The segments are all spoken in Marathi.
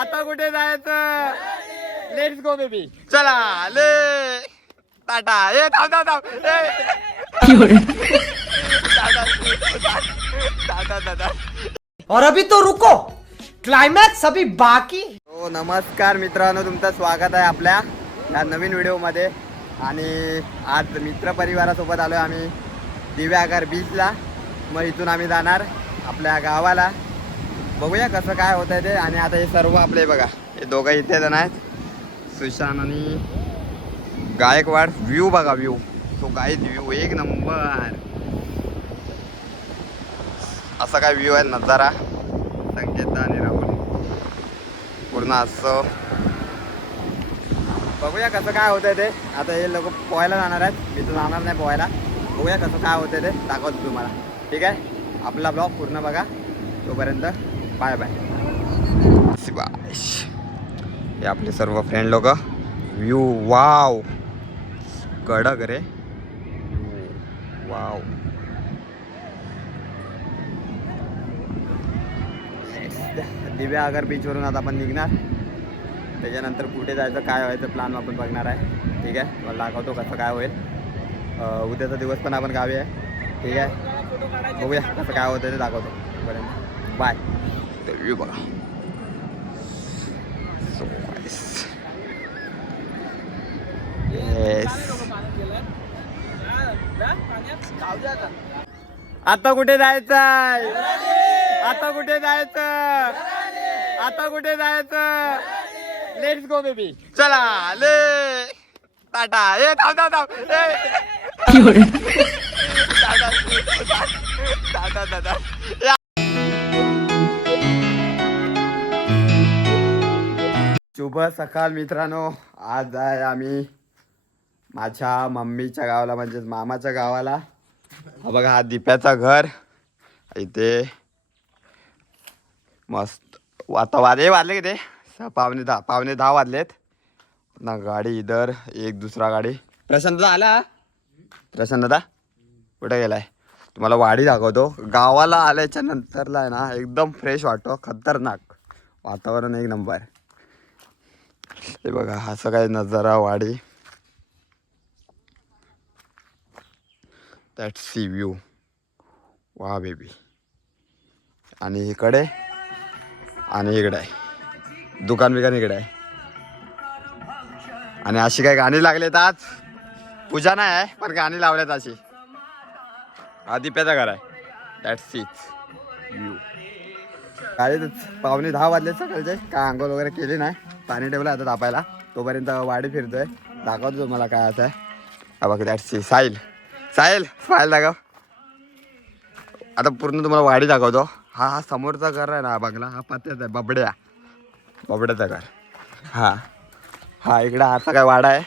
आता कुठे जायचं? Let's go baby. चला ले टाटा. ए थांब थांब थांब. टाटा टाटा. और अभी तो रुको, क्लाइमैक्स अभी बाकी. हो नमस्कार मित्रांनो, तुमचं स्वागत आहे आपल्या या नवीन व्हिडिओमध्ये. आणि आज मित्रपरिवारासोबत आलो आहे आम्ही दिव्यागर बीचला. मग इथून आम्ही जाणार आपल्या गावाला. बघूया कसं काय होतं आहे ते. आणि आता हे सर्व आपले बघा, हे दोघं इथे जण आहेत, सुशांत आणि गायकवाड. व्ह्यू बघा, व्ह्यू तो गाईड व्ह्यू एक नंबर. असा काय व्ह्यू आहे, नजारा. संकेत आणि राहुल पूर्ण असं. बघूया कसं काय होतंय ते. आता हे लोक पोहायला जाणार आहेत, मी तर जाणार नाही पोहायला. बघूया कसं काय होतंय ते, दाखवतो तुम्हाला. ठीक आहे, आपला ब्लॉग पूर्ण बघा. तोपर्यंत बाय बाय. हे आपले सर्व फ्रेंड लोक. व्ह्यू वाव, कडक रे, वाव. दिव्यागर बीचवरून आता आपण निघणार. त्याच्यानंतर कुठे जायचं, काय व्हायचं प्लॅन आपण बघणार आहे. ठीक आहे, मला दाखवतो कसं काय होईल. उद्याचा दिवस पण आपण गावी आहे. ठीक आहे, बघूया कसं काय होतं ते दाखवतो. पर्यंत बाय. व्ह्यू बघा, सो नाईस. येस. आता कुठे जायचं? आता कुठे जायचं? आता कुठे जायचं? Let's go baby. चला ले टाटा. ए थांब थांब थांब. टाटा टाटा. शुभ सकाळ मित्रांनो. आज आहे आम्ही माझ्या मम्मीच्या गावाला, म्हणजेच मामाच्या गावाला. हा बघा, हा दीप्याचा घर. इथे मस्त वातावरण वाजले की ते पावणे दहा वाजलेत ना. गाडी इधर, एक दुसरा गाडी. प्रशांत दादा आला. प्रशांत दादा कुठे गेलाय? तुम्हाला वाडी दाखवतो. गावाला आल्याच्या नंतरला आहे ना, एकदम फ्रेश वाटतो. खतरनाक वातावरण, एक नंबर. हे बघा, असं काय नजारा वाडी. दॅट सी व्ह्यू, वा बेबी. आणि इकडे आणि इकडे आहे दुकान बिकान, इकडे आहे. आणि अशी काय गाणी लागलेत आज. पूजा नाही आहे पण गाणी लावल्यात अशी. हा दिप्याचं घर आहे. That सीच view. गाडीतच पावणे 10 वाजले सकाळचे. काय आंघोळ वगैरे केली नाही, पाणी ठेवलं आता तापायला. तोपर्यंत वाडी फिरतोय. दाखवतो तुम्हाला काय आता. हा बघ, that sea. Sahil Sahil smile दाखव. आता पूर्ण तुम्हाला वाडी दाखवतो. हा समोरचा घर आहे ना बंगला, हा पत्त्याचा आहे. बबड्याचं घर. हा इकडं आता काय वाडा आहे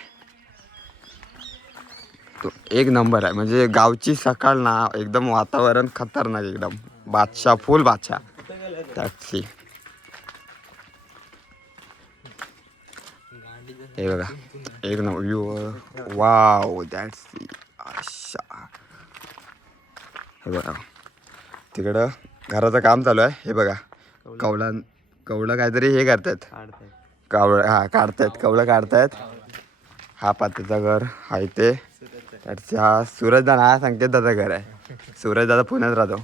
तो, एक नंबर आहे. म्हणजे गावची सकाळ ना, एकदम वातावरण खतरनाक, एकदम बादशाह, फुल बादशाह. टॅक्सी हे बघा, एक number view. Wow, that sea. अच्छा, हे बघा तिकडं घराचं काम चालू आहे. हे बघा, कवळं काहीतरी हे करतात, कावळं. हा काढतायत, कवळं काढतायत. हा पात्याचं घर आहे ते. हा सूरज दादा, हा संकेत दादा घर आहे. सूरज दादा पुण्यात राहतो.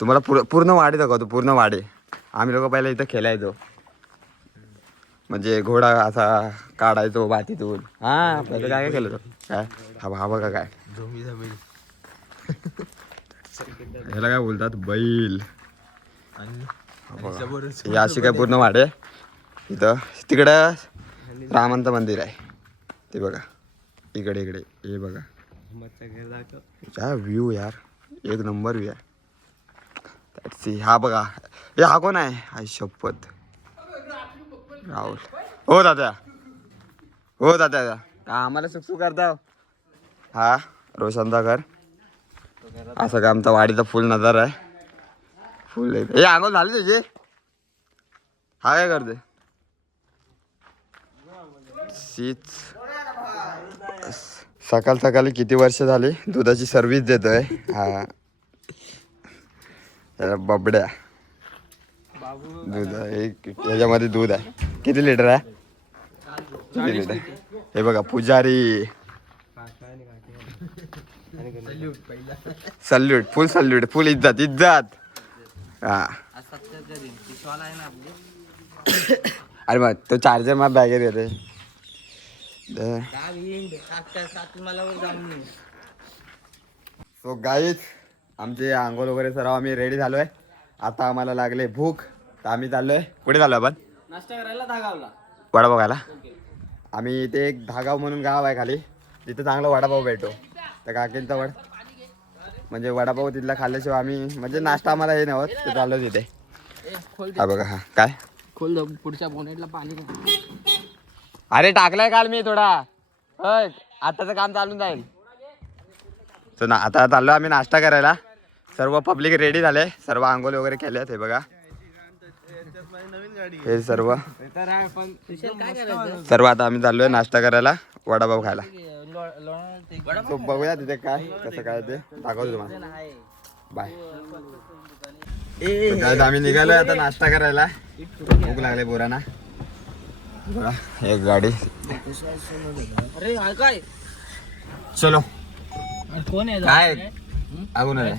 तुम्हाला पूर्ण वाडी दाखवतो, पूर्ण वाडी. आम्ही लोक पहिला इथं खेळायचो, म्हणजे घोडा असा काढायचो बातीतून. हा पहिले काय काय केलं काय. हा बघा काय, ह्याला काय बोलतात, बैल. ही अशी काय पूर्ण वाडे. इथं तिकडं रामांचं मंदिर आहे ते बघा. इकडे हे बघा, काय व्ह्यू यार, एक नंबर व्ह्यू आहे. हा बघा, हे हा कोण आहे? हा शपथ राहुल. हो दादा, हो दादा, आम्हाला सुखसुख करता. हा रोशनचा घर. असं काय आमचा वाडीचा फुल नजारा आहे. फुल हे आंघोळ झाले त्याचे. हा काय करते सीच. सकाळ सकाळी किती वर्ष झाली दुधाची सर्व्हिस देतोय. हा बबड्या. दूध आहे याच्यामध्ये दूध आहे. किती लिटर आहे? किती लिटर? हे बघा पुजारी. सल्यूट, फुल सल्यूट, फुल इज्जत इज्जत. हा अरे मग तो चार्जर मग बॅगेत येते. सो गाईज आमचे आंघोळ वगैरे सर्व आम्ही रेडी झालोय. आता आम्हाला लागले भूक तर आम्ही चाललोय. कुठे चाललोय आपण? नाश्ता करायला धागावला. वडापाव खायला. आम्ही इथे एक धागाव म्हणून गाव आहे खाली, तिथे चांगला वडापाव भेटतो. तर काकींचा म्हणजे वडापाव तिथला खाल्ल्याशिवाय आम्ही म्हणजे नाश्ता आम्हाला हे नव्हत ते चाललो तिथे. हा बघा. हा काय खोल पुढच्या बोनेटला पाणी. अरे टाकलाय काल मी थोडा. आताचं काम चालून जाईल. तर ना आता चाललो आम्ही नाश्ता करायला. सर्व पब्लिक रेडी झाले, सर्व आंघोळ वगैरे केल्यात. हे बघा हे सर्व आता आम्ही चाललोय नाश्ता करायला, वडापाव खायला. तो बघूया तिथे काय कसं काय ते दाखवतो तुम्हाला. बाय. आम्ही निघालोय आता नाश्ता करायला. भूक लागले पोरांना. बघा एक गाडी. चलो कोण आहे काय अगोदर आहे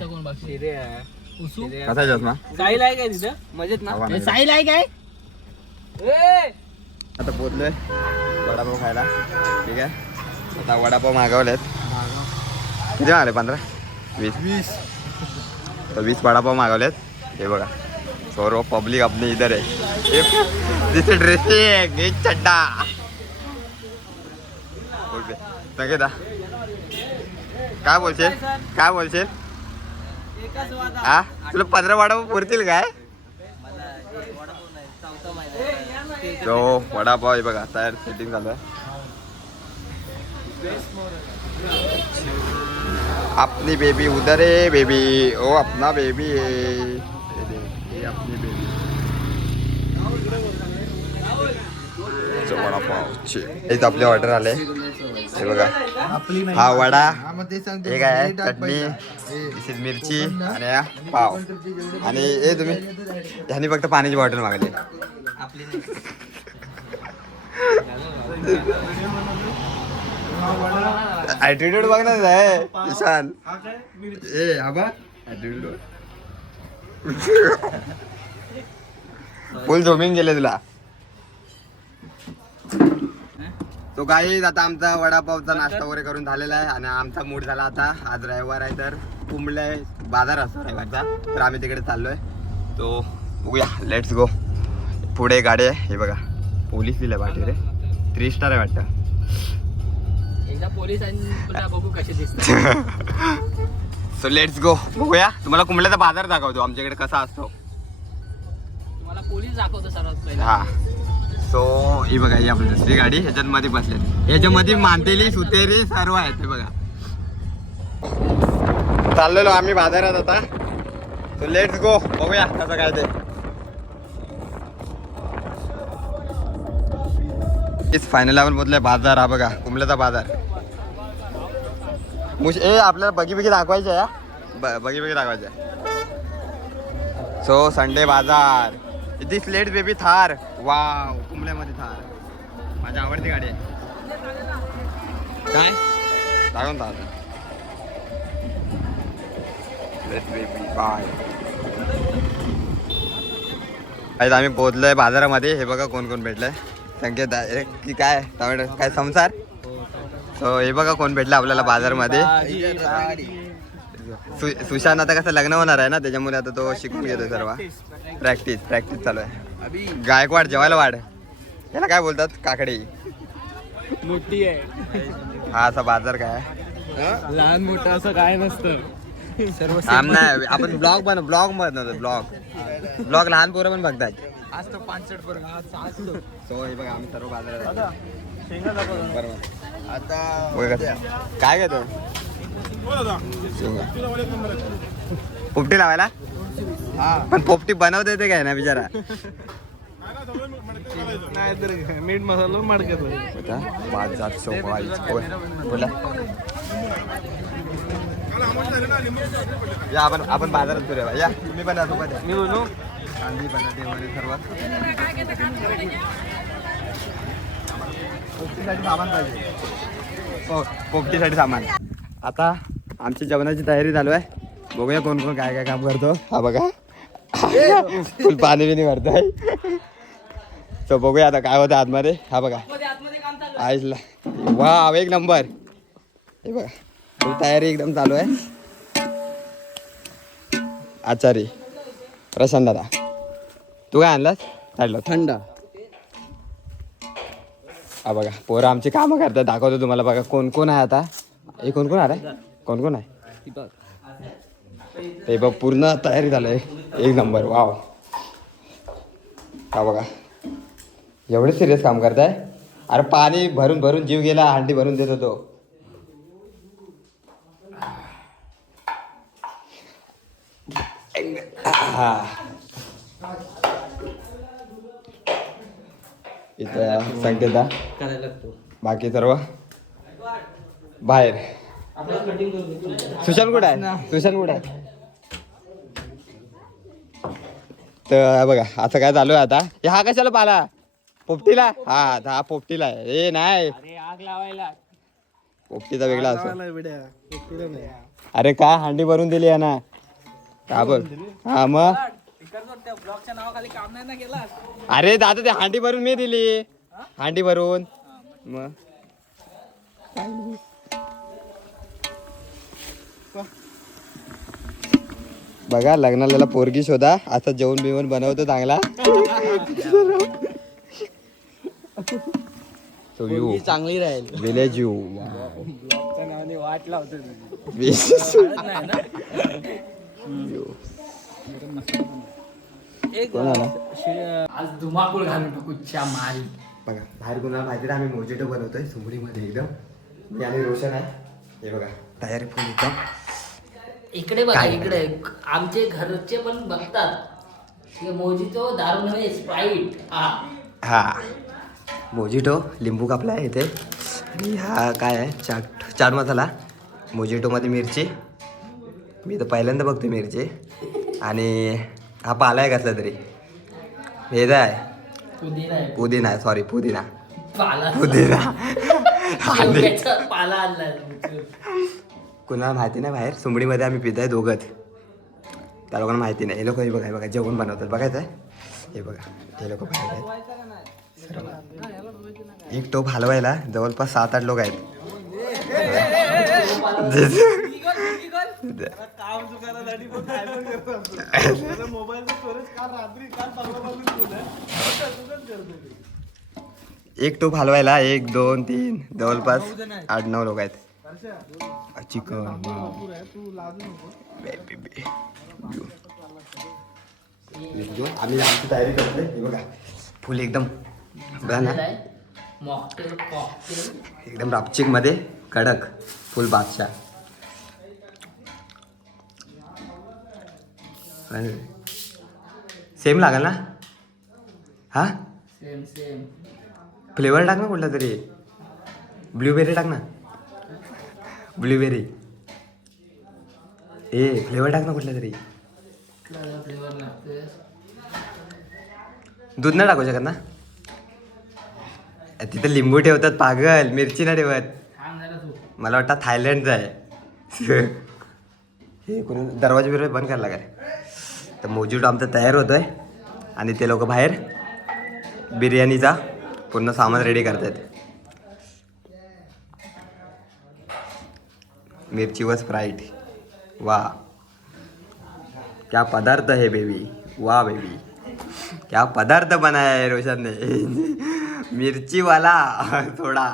कसा चष्मा साहिल आहे काय तिथं मजेत ना? साहिल आहे काय? आता पोचलोय वडापाव खायला. ठीक आहे आता वडापाव मागवलेत. किती मागले? 15-20 तर 20 वडापाव मागवलेत. हे बघा सर्व पब्लिक अपने इधर है. दिस ड्रेसिंग एक चड्डा संगीता काय बोलशील? हा तुला 15 वडापाव पुरतील काय? तो वडापाव आहे बघा तयार सेटिंग झालं आहे. अपनी बेबी उधर है बेबी. ओ अपना बेबी है ये अपनी बेबी. वडापाव आपले ऑर्डर आले. हे बघा हा वडा, एक आहे चटणी, मिरची आणि हा पाव. आणि हे तुम्ही ह्यानी फक्त पाण्याची बॉटल मागली. ॲटिट्यूड बघ ना आहे ईशान. ए आबा ॲटिट्यूड फुल झोमिंग गेले तुला. तो काही आता आमचा वडापावचा नाश्ता वगैरे करून झालेला आहे आणि आमचा मूड झाला आता. आज रविवार आहे तर कुंबले बाजार असतो रविवारचा, तर आम्ही तिकडे चाललोय. तो बघूया लेट्स गो. पुढे गाडी आहे हे बघा पोलीस दिले पाठी रे. 3 स्टार आहे वाटतं. एकदा पोलिसांना बघू कसे दिसतात. So let's go. बघूया तुम्हाला कुंबल्याचा बाजार दाखवतो आमच्याकडे कसा असतो. तुम्हाला पोलीस दाखवतो सर्वात पहिले. हा सो ही बघा ही आपली दुसरी गाडी. ह्याच्यामध्ये बसले. ह्याच्यामध्ये मांदेली सुतेरी सर्व आहेत. हे बघा चाललेलो आम्ही बाजारात आता. So let's go. बघूया कसं काय ते. फायनल आपण बोलतोय बाजार. हा बघा कुंबल्याचा बाजार. आपल्याला बगी दाखवायचं आहे. बगी दाखवायचं आहे. So Sunday bazaar. This late baby Thar. Wow कुंबल्यामध्ये थार माझी आवडती गाडी आहे. काय दाखवून थार लेट बेबी बाय. आम्ही पोहोचलोय बाजारामध्ये. हे बघा कोण कोण भेटलंय. संकेत की काय टोमॅटो काय संसार. सो हे बघा कोण भेटलं आपल्याला बाजारमध्ये. सुशांत आता कसं लग्न होणार आहे ना त्याच्यामुळे आता तो शिकून घेतोय सर्व. प्रॅक्टिस चालू आहे. गायकवाड जेवायला वाढ याला काय बोलतात काकडी मोठी आहे. हा असा बाजार काय लहान मोठं असं काय नसतं. सर्व नाही आपण ब्लॉग बनवतो. ब्लॉग लहान पोरं पण बघतात. आज तो 65 पर्यंत. सो हे बघा आम्ही सर्व बाजारात. बरोबर आता काय घेतो पोपटी लावायला. पण पोपटी बनवता येते काय ना बिचारा. मीठ मसाला मडकतो. या आपण बाजारात फिरूया. या तुम्ही पण सोबत. मी बोलू कांदे बटाटे वगैरे सर्व पोपटीसाठी सामान पाहिजे. हो पोपटीसाठी सामान. आता आमची जेवणाची तयारी चालू आहे. बघूया कोण कोण काय काय काम करतो. हा बघा फुल पाणी बिनी भरतोय. तो बघूया आता काय होतं आतमध्ये. हा बघा आईसला वा एक नंबर. हे बघा फुल तयारी एकदम चालू आहे. आचारी प्रशांत दादा तू काय आणलास? काढलं थंड. हा बघा पोरं आमची कामं करतात. दाखवतो तुम्हाला. बघा कोण कोण आहे आता. हे कोण कोण आहे? कोण कोण आहे ते बघ. पूर्ण तयारी झालं आहे एक नंबर. वाव. हा बघा एवढे सिरियस काम करताय. अरे पाणी भरून भरून जीव गेला. हांडी भरून देत होतो. इथं संकेता बाकी सर्व बाहेर. सुशांत कुठं आहे? सुशांत कुठं आहे? तर बघा आता काय चालू आहे. आता हा कशाला पाला पोपटीला. हा पोपटीला आहे. हे नाही आग लावायला पोपटीचा वेगळा असतो. अरे काय हांडी भरून दिली आहे ना. का बघ. हा मग ब्लॉगच्या नावाखाली काम नाही ना केला. अरे दादा ते हांडी भरून मी दिली. हांडी भरून मग बघा लग्नाला पोरगी शोधा. आता जेवण बिवण बनवतो चांगला. चांगली राहील. विलेज यू ब्लॉगच्या नावाने वाट लावतो. आज धुमाकूळ घालून टाकूच्या मारी. बघा बाहेर कोणाला माहिती आम्ही मोजिटो बनवतोय सुमडीमध्ये एकदम. मी आणि रोशन आहे. हे बघा तयारी फुल एकदम. इकडे बघा इकडे आमचे घरचे पण बघतात. मोजितो दारू नव्हे स्प्राईट. हा मोजिटो लिंबू कापला आहे इथे. आणि हा काय आहे चाट मसाला. मोजिटोमध्ये मिरची. मी तर पहिल्यांदा बघतो मिरची. आणि हा पाला आहे कसला तरी. हे आहे पुदिना आहे. सॉरी पुदिना पुदिना. पाला आणला. कुणाला माहिती नाही. बाहेर सुमडीमध्ये आम्ही पित आहे दोघंच. त्या लोकांना माहिती नाही. हे लोक हे बघा जेवण बनवतात. बघायचं आहे. हे बघा हे लोक बाहेर आहेत सर्व. एक टोप हलवायला जवळपास 7-8 लोक आहेत. एक टोप हलवायला 1, 2, 3 जवळपास 8-9 लोक आहेत. चिकन आम्ही आमची तयारी करतोय. हे बघा फुल एकदम बघा ना एकदम रापचिक मध्ये कडक फुल बादशाह. सेम लागेल ना. हा सेम फ्लेवर टाक ना कुठला तरी. ब्लूबेरी टाक ना. ब्लूबेरी. फ्लेवर टाक ना कुठला तरी. दूध नाही टाकू शकत ना. तिथं लिंबू ठेवतात पागल. मिरची नाही ठेवत. मला वाटतं थायलंडचं आहे. हे कोणी दरवाजा बिरवाजा बंद करायला काय. तर मोजिटो आमचा तयार होतोय. आणि ते लोक बाहेर बिर्याणीचा पूर्ण सामान रेडी करतात. मिरची व स्प्राइट. वाह क्या पदार्थ है बेबी. वाह बेबी क्या पदार्थ बनाया है रोशन ने. मिर्ची वाला थोड़ा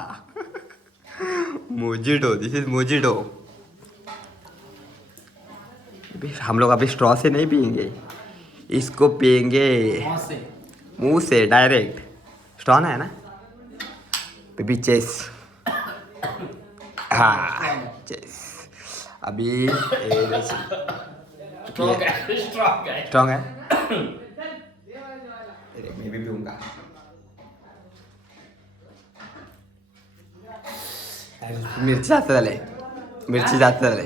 मोजिटो. This is mojito. हम लोग अभी स्ट्रॉ से नहीं पियेंगे. इसको पियेंगे मुंह से डायरेक्ट. स्ट्रॉ है ना बेबी. चेस. हाँ चेस. अभी स्ट्रॉन्ग है. मैं भी पीऊंगा. मिरची जास्त झाले. मिरची जास्त झाले.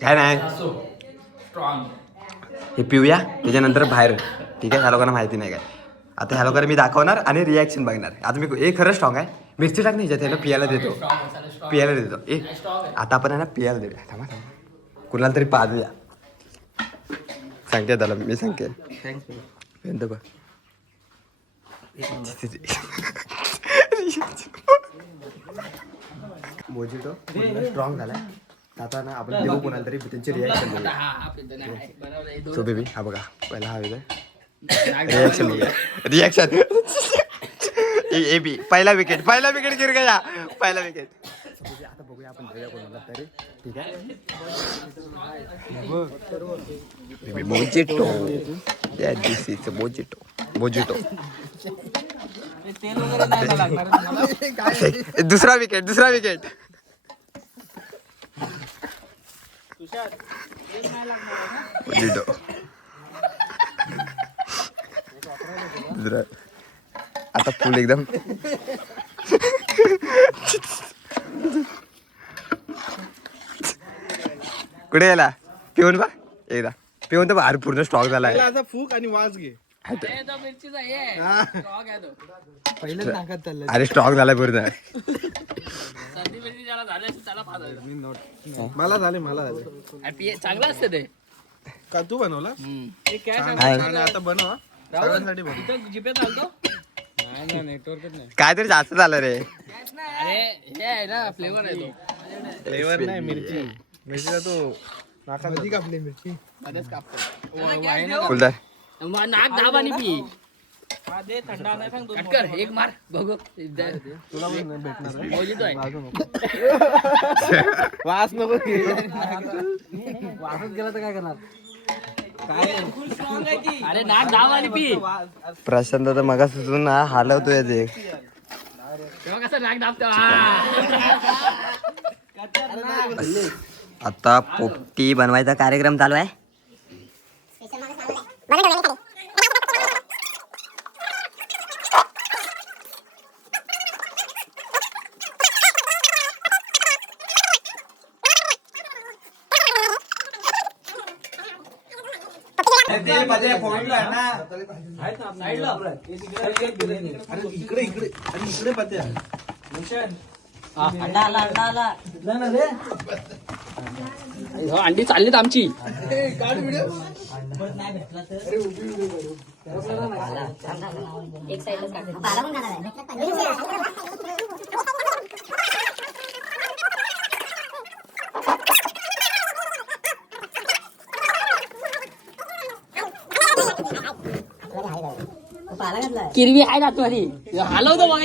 काय नाही स्ट्रॉंग. हे पिऊया त्याच्यानंतर बाहेर ठीक आहे. ह्या लोकांना माहिती नाही काय. आता ह्या लोकांना मी दाखवणार आणि रिॲक्शन बघणार. आता मी हे खरं स्ट्रॉंग आहे. मिरची टाक नाही त्याला पियाला देतो. पियाला देतो. आता आपण आहे ना पियाला देऊया. थांबा थांबा. कुणाला तरी पाजूया. सांगते त्याला मी सांगते. थँक्स बघ. मोजिटो स्ट्रॉंग झालाय. आता ना आपण देऊ कोणाला तरी त्यांची रिॲक्शन बघूया. सो बेबी हा बघा पहिला हा रिॲक्शन बघूया. रिॲक्शन ए बी पहिला विकेट गिर गया. पहिला विकेट. आता बघूया आपण देऊया कोणाला तरी. ठीक आहे. मोजिटो. This is mojito. दुसरा विकेट. मोजिटो. आता फुल एकदम कुठे गेला पिऊन बा एकदा पिऊन तर अरे पूर्ण स्टॉक झालाय. फूक आणि वाज घे. अरे स्टॉक झालाय पूर्ण. मला झाले चांगला असतं ते. का तू बनवला आता बनवा सगळ्यांसाठी बनव. काहीतरी जास्त झालं रे. अरे हे आहे ना फ्लेवर आहे तो. फ्लेवर नाही मिरचीचा तो नाकामध्ये कापली मिरची. मध्येच कापतो. फुलदार नाक दाब आणि पी. कट कर एक मार बघू. तुला पण नाही भेटणार. मोजितो आहे. वास नको घे. वासच गेला तर काय करणार. अरे नाक दाब आणि पी. प्रशांत तर मगा सुचून ना हलवतोय ते. तेव्हा कसं नाक दाबतो. आता पोपटी बनवायचा कार्यक्रम चालू आहे. इकडे पत्या अंडी चाललीत आमची. किरवी आहे ना तू हलवतो मग